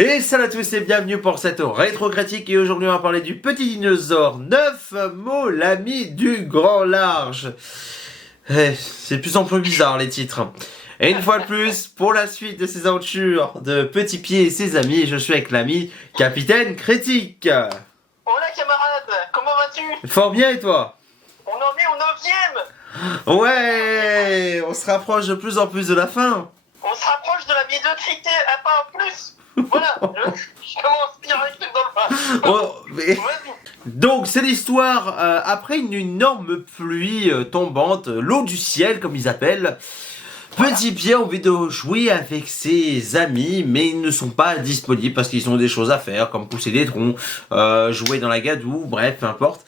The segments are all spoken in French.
Et salut à tous et bienvenue pour cette rétro-critique et aujourd'hui on va parler du petit dinosaure 9 mots, l'ami du grand large. C'est de plus en plus bizarre les titres. Et une fois de plus, pour la suite de ces aventures de Petit Pied et ses amis, je suis avec l'ami Capitaine Critique. Hola camarade, comment vas-tu? Fort bien et toi? On en est au 9e. Ouais, on se rapproche de plus en plus de la fin. On se rapproche de la médiocrité, un pas en plus. Voilà, je commence pire avec trucs dans le bas. Oh, mais... Donc c'est l'histoire après une énorme pluie tombante, l'eau du ciel comme ils appellent. Petit Pied a envie de jouer avec ses amis, mais ils ne sont pas disponibles parce qu'ils ont des choses à faire, comme pousser des troncs, jouer dans la gadoue, bref, peu importe.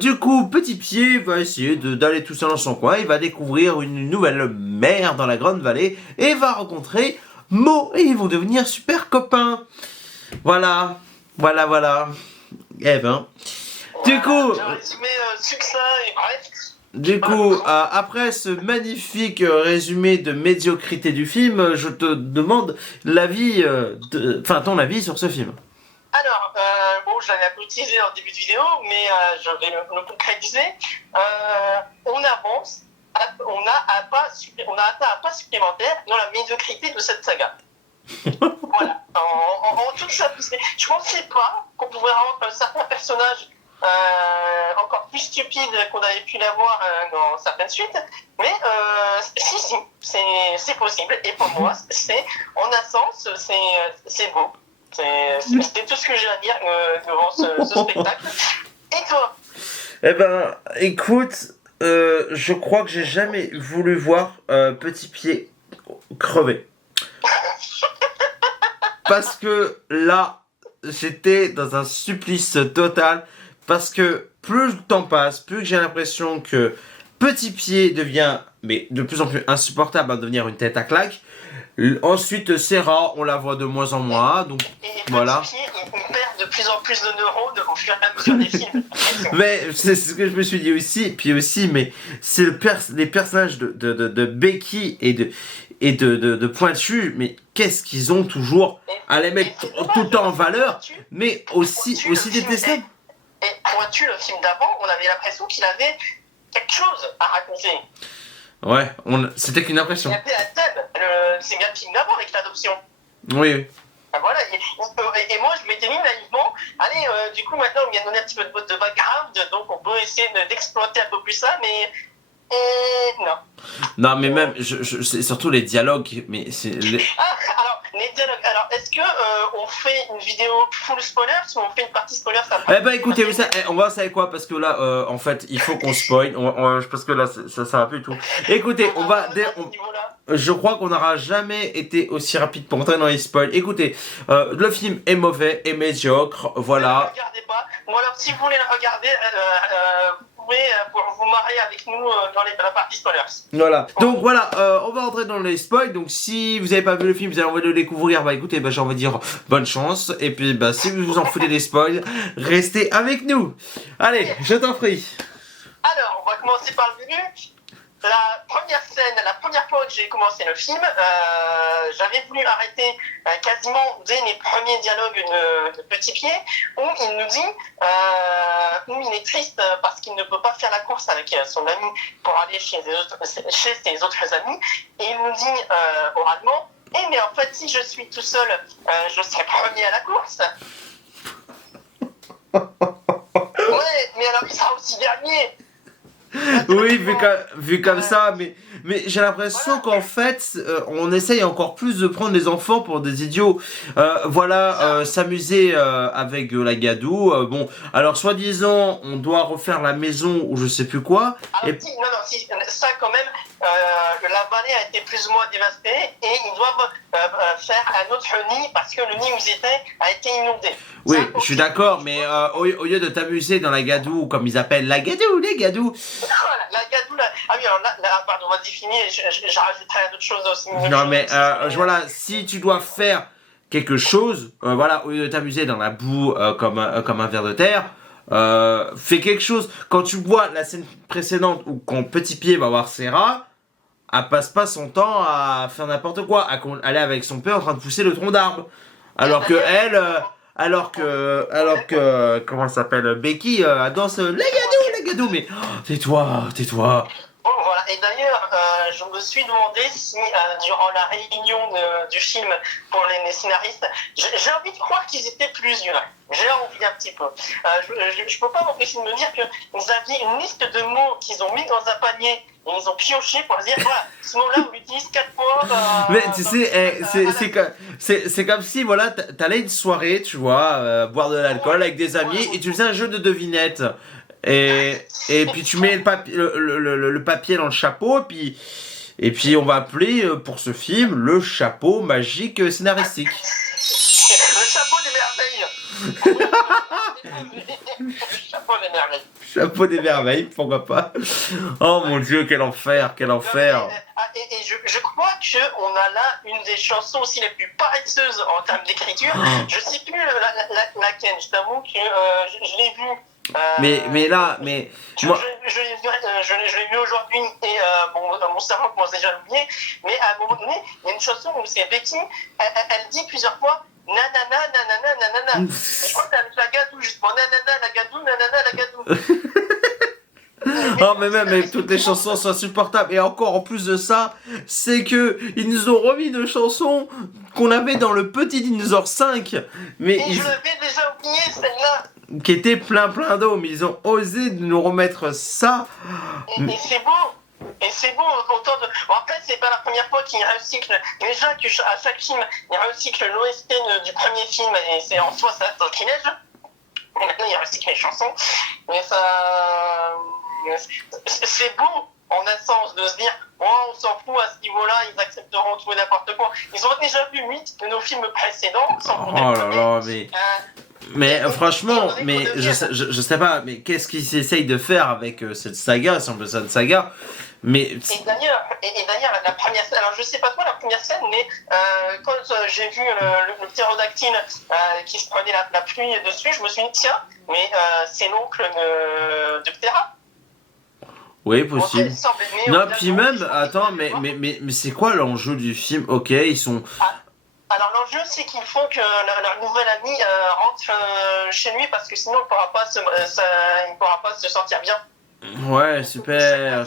Du coup, Petit Pied va essayer d'aller tout seul dans son coin, il va découvrir une nouvelle mer dans la grande vallée, et va rencontrer Mo, et ils vont devenir super copains. Voilà. Eh ben. Du coup... J'ai un résumé succinct et bref. Du coup, après ce magnifique résumé de médiocrité du film, je te demande l'avis, ton avis sur ce film. Alors, bon, je l'avais un peu utilisé en début de vidéo, mais je vais le concrétiser. On avance, on a atteint un pas supplémentaire dans la médiocrité de cette saga. Voilà, en toute simplicité. Je pensais pas qu'on pouvait avoir certains personnages encore plus stupide qu'on avait pu l'avoir dans certaines suites, mais si, c'est possible, et pour moi, en un sens, c'est beau. C'était tout ce que j'ai à dire devant ce spectacle. Et toi? Eh ben, écoute, je crois que j'ai jamais voulu voir Petit Pied crever. Parce que là, j'étais dans un supplice total. Parce que plus le temps passe, plus j'ai l'impression que Petit Pied devient mais de plus en plus insupportable à devenir une tête à claque. Ensuite, Serra, on la voit de moins en moins, donc et voilà. Petit Pied, il perd de plus en plus de neurones au fur et à mesure des films. Mais c'est ce que je me suis dit aussi, puis aussi, mais c'est les personnages de Becky et de Pointu, mais qu'est-ce qu'ils ont toujours à les mettre tout le temps en valeur, mais aussi détestables. Et Pointu, le film d'avant, on avait l'impression qu'il avait quelque chose à raconter. Ouais, c'était qu'une impression. Il y avait un thème, c'est bien le film d'avant avec l'adoption. Oui. Voilà, et moi je m'étais mis naïvement, allez, du coup maintenant on vient de donner un petit peu de background, donc on peut essayer d'exploiter un peu plus ça, mais non. Non, mais même, c'est surtout les dialogues, mais c'est... Alors, les dialogues, alors est-ce que on fait une vidéo full spoilers ou on fait une partie spoilers ça? Eh ben écoutez, on va savoir quoi, parce que là, en fait, il faut qu'on spoil, parce que là, ça va plus du tout. Écoutez, je crois qu'on n'aura jamais été aussi rapide pour entrer dans les spoils. Écoutez, le film est mauvais, est médiocre, voilà. Ne le regardez pas, ou alors si vous voulez le regarder, vous pouvez vous marier avec nous dans la partie spoilers. Voilà, donc voilà, on va entrer dans les spoils, donc si vous n'avez pas vu le film, vous avez envie de le découvrir, bah écoutez, j'ai envie de dire bonne chance, et puis bah si vous vous en foutez des spoils, restez avec nous. Allez, je t'en prie. Alors, on va commencer par le début. La première scène, la première fois que j'ai commencé le film, j'avais voulu arrêter quasiment dès les premiers dialogues de Petit Pied, où il nous dit, où il est triste parce qu'il ne peut pas faire la course avec son ami pour aller chez ses autres amis, et il nous dit oralement, mais en fait si je suis tout seul, je serai premier à la course. Ouais, mais alors il sera aussi dernier. Oui, vu comme ça, mais j'ai l'impression qu'en fait, on essaye encore plus de prendre les enfants pour des idiots. S'amuser avec la gadoue. Bon, alors soi-disant, on doit refaire la maison ou je sais plus quoi. Alors, si, ça quand même, la vallée a été plus ou moins dévastée et ils doivent faire un autre nid parce que le nid où ils étaient a été inondé. Oui, je suis d'accord, mais au lieu de t'amuser dans la gadoue, comme ils appellent la gadoue, les gadous. Voilà, la gadoue, là. Ah oui, alors là, pardon, vas-y, fini, je rajouterai d'autres choses aussi. Non, mais voilà, si tu dois faire quelque chose, voilà, au lieu de t'amuser dans la boue comme un ver de terre, fais quelque chose. Quand tu vois la scène précédente où quand Petit Pied va voir Serra, elle passe pas son temps à faire n'importe quoi, à aller avec son père en train de pousser le tronc d'arbre. Alors que comment elle s'appelle, Becky, elle danse les gadous, mais tais-toi. Bon, voilà. Et d'ailleurs, je me suis demandé si, durant la réunion du film pour les scénaristes, j'ai envie de croire qu'ils étaient plusieurs. J'ai envie un petit peu. Je peux pas m'empêcher de me dire qu'ils avaient une liste de mots qu'ils ont mis dans un panier et ils ont pioché pour dire voilà, ce mot-là on l'utilise 4 fois. Mais tu sais, c'est comme si voilà, t'allais une soirée, tu vois, boire de l'alcool avec des amis et tu faisais un jeu de devinettes. Et puis tu mets le papier dans le chapeau et puis on va appeler pour ce film le chapeau magique scénaristique. Le chapeau des merveilles. Le chapeau des merveilles. Chapeau des merveilles, pourquoi pas. Oh mon Dieu, quel enfer. Et je crois qu'on a là une des chansons aussi les plus paresseuses en termes d'écriture. Je sais plus laquelle, je t'avoue que je l'ai vue. Mais moi... Je l'ai vu aujourd'hui et mon cerveau commence déjà à l'oublier. Mais à un moment donné, il y a une chanson où c'est Becky, elle dit plusieurs fois nanana, nanana, nanana. Je crois que c'est avec la gadou, justement. Nanana, la gadou. Oh mais même toutes les chansons sont insupportables. Et encore en plus de ça, c'est que ils nous ont remis une chanson qu'on avait dans le petit Dinosaure 5. Mais je l'avais déjà oublié celle-là. Qui était plein d'eau, mais ils ont osé de nous remettre ça. Et c'est beau. Et c'est beau autant de. Bon, après, c'est pas la première fois qu'il recycle. Déjà qu'à chaque film, il recycle l'OST du premier film, et c'est en soi ça sortilège. Et maintenant, il recycle les chansons. Mais ça. C'est beau, en un sens, de se dire oh, on s'en fout à ce niveau-là, ils accepteront tout et n'importe quoi. Ils ont déjà vu 8 de nos films précédents, sans compter oh là là, mais franchement, mais je sais pas, mais qu'est-ce qu'ils essayent de faire avec cette saga, si on peut ça une saga, mais... Et d'ailleurs, la première scène, alors je sais pas toi la première scène, mais quand j'ai vu le ptérodactyle qui se prenait la pluie dessus, je me suis dit tiens, mais c'est l'oncle de Ptera. Oui, possible. Non, puis même, attends, mais c'est quoi l'enjeu du film? Ok, ils sont... Alors l'enjeu c'est qu'ils font que leur nouvel ami rentre chez lui parce que sinon il ne pourra pas se sentir bien. Ouais, super,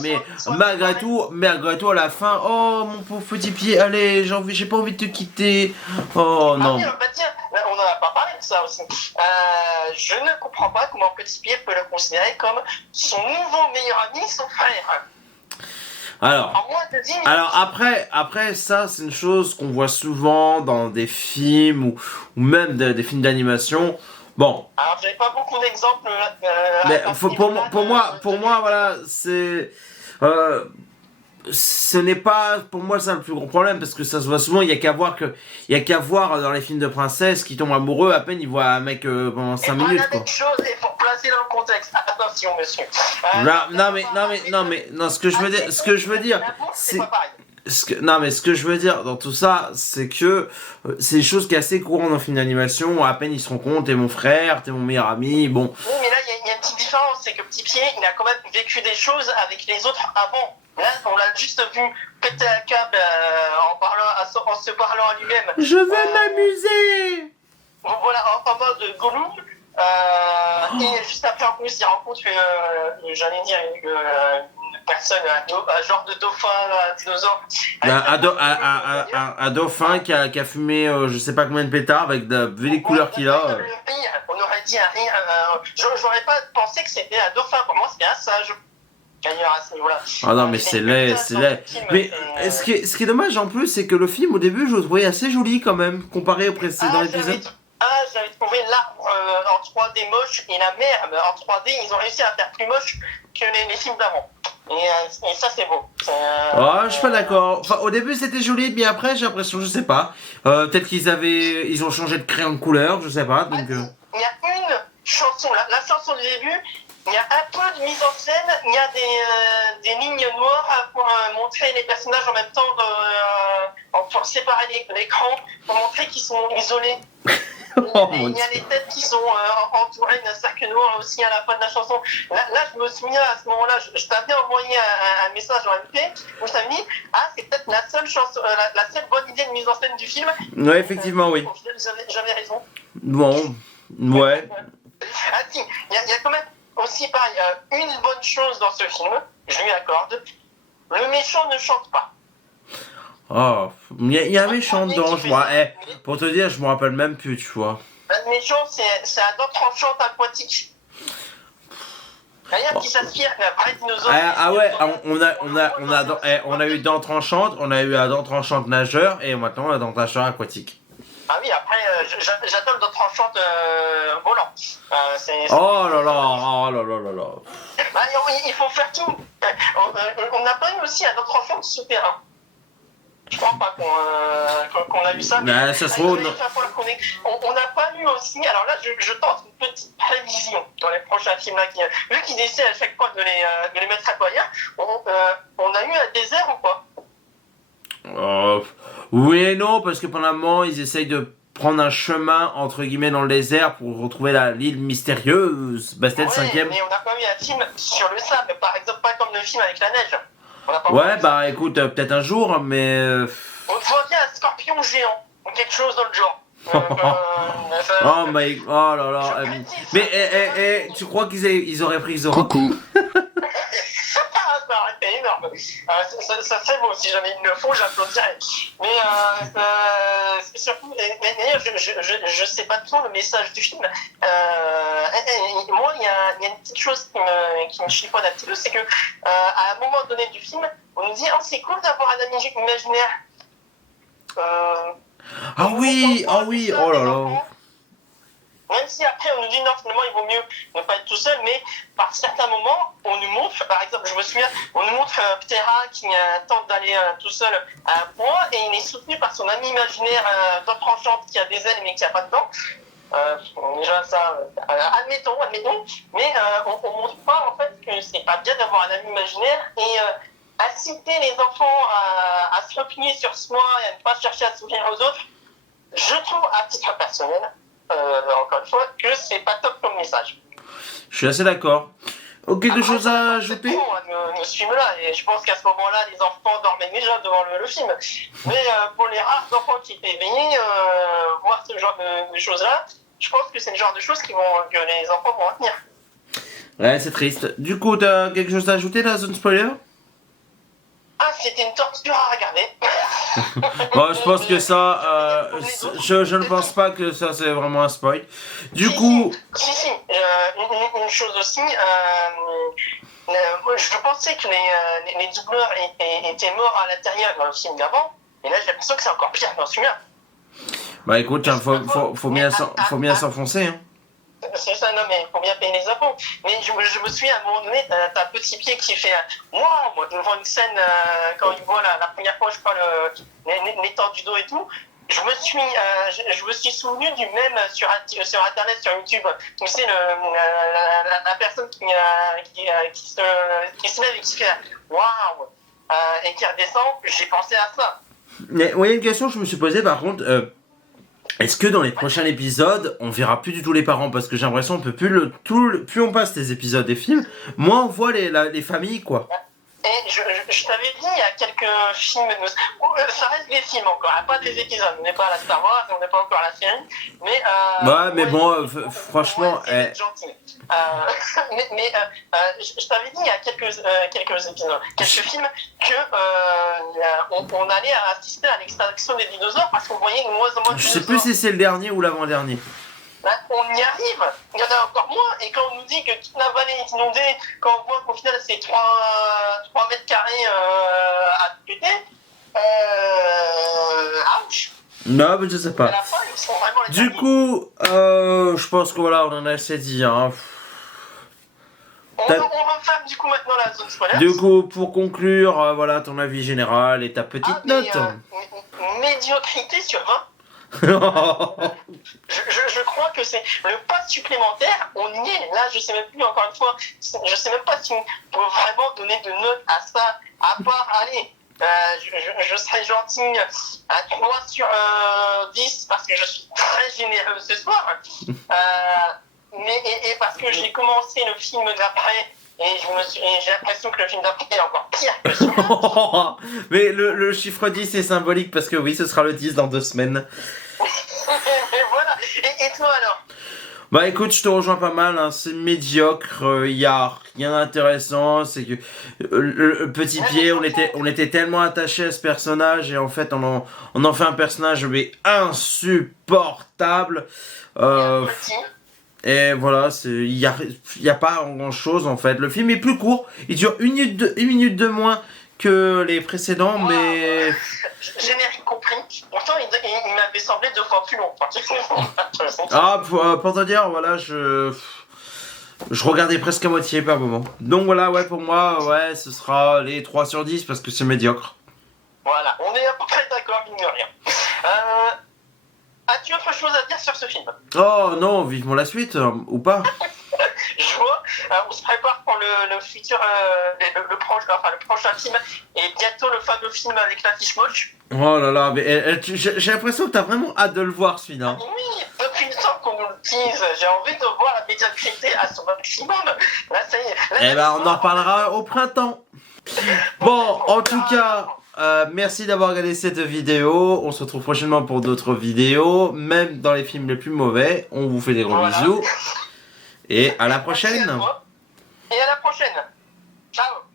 mais malgré tout à la fin, oh mon pauvre petit pied, allez, j'ai pas envie de te quitter. Oh non. Tiens, on en a pas parlé de ça aussi. Je ne comprends pas comment Petit Pied peut le considérer comme son nouveau meilleur ami, son frère. Alors après ça c'est une chose qu'on voit souvent dans des films ou même des films d'animation. Bon. Alors j'avais pas beaucoup d'exemples. Mais pour moi voilà c'est ce n'est pas pour moi ça le plus gros problème parce que ça se voit souvent. Il y a qu'à voir dans les films de princesses qui tombent amoureux à peine ils voient un mec pendant 5 minutes quoi. Chose et pour placer dans le contexte. Attention monsieur. Non ce que je veux dire c'est ce que je veux dire dans tout ça, c'est que c'est des choses qui est assez courant dans le film d'animation. À peine ils se rendent compte, t'es mon frère, t'es mon meilleur ami, bon. Oui, mais là, il y a une petite différence, c'est que Petit Pied, il a quand même vécu des choses avec les autres avant. Là, on l'a juste vu péter un câble en se parlant à lui-même. Je veux m'amuser. Voilà, en mode Gollum. Et juste après, en plus, il rencontre, j'allais dire, une personne, un genre de dauphin, un dinosaure. Un dauphin qui a fumé je sais pas combien de pétards avec vu les couleurs qu'il a. On aurait dit un rire. J'aurais pas pensé que c'était un dauphin. Pour moi, c'était un sage. Ah non mais c'est laid. Mais ce qui est dommage en plus c'est que le film au début je le trouvais assez joli quand même comparé au précédent épisode. J'avais trouvé l'arbre en 3D moche et la mer en 3D ils ont réussi à faire plus moche que les films d'avant. Et ça c'est beau. Je suis pas d'accord. Enfin au début c'était joli mais après j'ai l'impression je sais pas. Peut-être ils ont changé de crayon de couleur je sais pas donc. Il y a une chanson la chanson du début. Il y a un peu de mise en scène, il y a des lignes noires pour montrer les personnages en même temps, pour séparer l'écran, pour montrer qu'ils sont isolés. Oh, Il y a les têtes qui sont entourées d'un cercle noir aussi à la fin de la chanson. Là je me souviens à ce moment-là, je t'avais envoyé un message en MP où je t'avais dit c'est peut-être la seule chanson, la seule bonne idée de mise en scène du film. Ouais, effectivement, oui. J'avais raison. Bon, ouais. Si, il y a quand même aussi pareil, une bonne chose dans ce film, je lui accorde, le méchant ne chante pas. Oh, il y avait chant dedans, je vois. Pour te dire, je me rappelle même plus, tu vois. Le méchant, c'est un dent tranchante aquatique. Rien qui s'aspire, un vrai dinosaure. Ouais, on a eu dent tranchante, on a eu la dent tranchante nageur, et maintenant on a dent tranchante aquatique. Ah oui, après, j'adore le dent tranchante volant. Oh là là. Il faut faire tout. On n'a pas eu aussi un dent tranchante souterrain. Je crois pas qu'on a eu ça. Mais ça se trouve. On n'a pas eu aussi. Alors là, je tente une petite prévision dans les prochains films là. Vu qu'ils essaient à chaque fois de les mettre à coyer, on a eu un désert ou pas? Oui et non, parce que pendant un moment, ils essayent de prendre un chemin entre guillemets dans le désert pour retrouver l'île mystérieuse. C'était le 5e. Mais on a pas eu un film sur le sable, par exemple, pas comme le film avec la neige. Ouais, bah écoute, peut-être un jour, mais. On voit bien un scorpion géant, ou quelque chose dans le genre. Oh là là. Mais tu crois qu'ils auraient pris Zora? Coucou. Ça aurait été énorme. Ça serait beau, si jamais ils le font, j'applaudirais. Mais surtout, d'ailleurs, je sais pas trop le message du film. Moi, il y a une petite chose qui me chiffonne un petit peu, c'est que à un moment donné du film, on nous dit c'est cool d'avoir un ami imaginaire. Ah oui, oh là là. Même si après on nous dit non, finalement il vaut mieux ne pas être tout seul, mais par certains moments, on nous montre, par exemple, je me souviens, on nous montre Ptera qui tente d'aller tout seul à un point et il est soutenu par son ami imaginaire dent tranchante qui a des ailes mais qui a pas de dents. Déjà ça, admettons, mais on montre pas en fait que c'est pas bien d'avoir un ami imaginaire et inciter les enfants à se replier sur soi et à ne pas chercher à s'ouvrir aux autres, je trouve à titre personnel, encore une fois, que c'est pas top comme message. Je suis assez d'accord. Quelque chose à ajouter? Ce film-là, et je pense qu'à ce moment-là, les enfants dormaient déjà devant le film. Mais pour les rares enfants qui étaient éveillés, voir ce genre de choses-là, je pense que c'est le genre de choses que les enfants vont retenir. Ouais, c'est triste. Du coup, t'as quelque chose à ajouter dans la zone spoiler? C'était une torture à regarder. Bon, je pense que ça, je ne pense pas que ça c'est vraiment un spoil. Du coup. Si, une chose aussi, je pensais que les doubleurs étaient morts à l'intérieur dans le film d'avant, et là j'ai l'impression que c'est encore pire dans celui-là. Bah écoute, faut bien s'enfoncer. Hein. C'est ça, non, mais il faut bien payer les impôts. Mais je me souviens, à un moment donné, t'as un petit pied qui fait waouh, devant une scène, quand il voit la première fois, je crois, l'étang du dos et tout. Je me suis souvenu du même sur Internet, sur YouTube. Tu sais, la personne qui se lève et qui se fait waouh, et qui redescend, j'ai pensé à ça. Mais il y a une question que je me suis posée par contre. Est-ce que dans les prochains épisodes, on verra plus du tout les parents? Parce que j'ai l'impression qu'on peut plus on passe les épisodes des films, moins on voit les familles, quoi. Et je t'avais dit, il y a quelques films, ça reste des films encore, pas des épisodes. On n'est pas à la Star Wars, on n'est pas encore à la série, mais... ouais, mais bon, franchement... C'est gentil. Je t'avais dit il y a quelques épisodes, quelques films, qu'on allait assister à l'extinction des dinosaures parce qu'on voyait de moins en moins de dinosaures. Je sais plus si c'est le dernier ou l'avant-dernier. On y arrive, il y en a encore moins, et quand on nous dit que toute la vallée est inondée, quand on voit qu'au final c'est 3 mètres carrés à péter, ouch. Non, mais je sais pas. À la fin, ils sont vraiment les du derniers. coup, je pense que voilà, on en a assez dit. Hein. On referme du coup maintenant la zone spoiler. Du coup, pour conclure, voilà ton avis général et ta petite note. Médiocrité sur 20. Je crois que c'est le pas supplémentaire, on y est. Là, je sais même plus, encore une fois, je sais même pas si on peut vraiment donner de notes à ça, à part, allez, Je serai gentil à 3 sur 10 parce que je suis très généreux ce soir. Et parce que j'ai commencé le film d'après et j'ai l'impression que le film d'après est encore pire que celui-là. Mais le chiffre 10 est symbolique parce que oui, ce sera le 10 dans 2 semaines. Et voilà. Et toi alors? Bah écoute, je te rejoins pas mal, hein, c'est médiocre, il y a rien d'intéressant, c'est que le petit pied, on était tellement attachés à ce personnage et en fait on en fait un personnage mais insupportable. Petit. Et voilà, il y a pas grand chose en fait. Le film est plus court, il dure une minute de moins que les précédents, mais... Je n'ai rien compris. Pourtant, il m'avait semblé 2 fois plus long. Ah, pour te dire, voilà, je regardais presque à moitié par moment. Donc voilà, ouais, pour moi, ouais, ce sera les 3 sur 10 parce que c'est médiocre. Voilà, on est à peu près d'accord, mine de rien. As-tu autre chose à dire sur ce film? Oh non, vivement la suite, ou pas? Je vois, on se prépare pour le futur, le prochain film, et bientôt le fameux film avec l'affiche moche. Oh là là, mais j'ai l'impression que t'as vraiment hâte de le voir celui-là. Oui, depuis le temps qu'on nous le dise, j'ai envie de voir la médiocrité à son maximum. Là, ça y est. Eh ben, on en reparlera au printemps. Bon, en tout cas, merci d'avoir regardé cette vidéo. On se retrouve prochainement pour d'autres vidéos, même dans les films les plus mauvais. On vous fait des gros bisous. Et à la prochaine. Et à la prochaine. Ciao.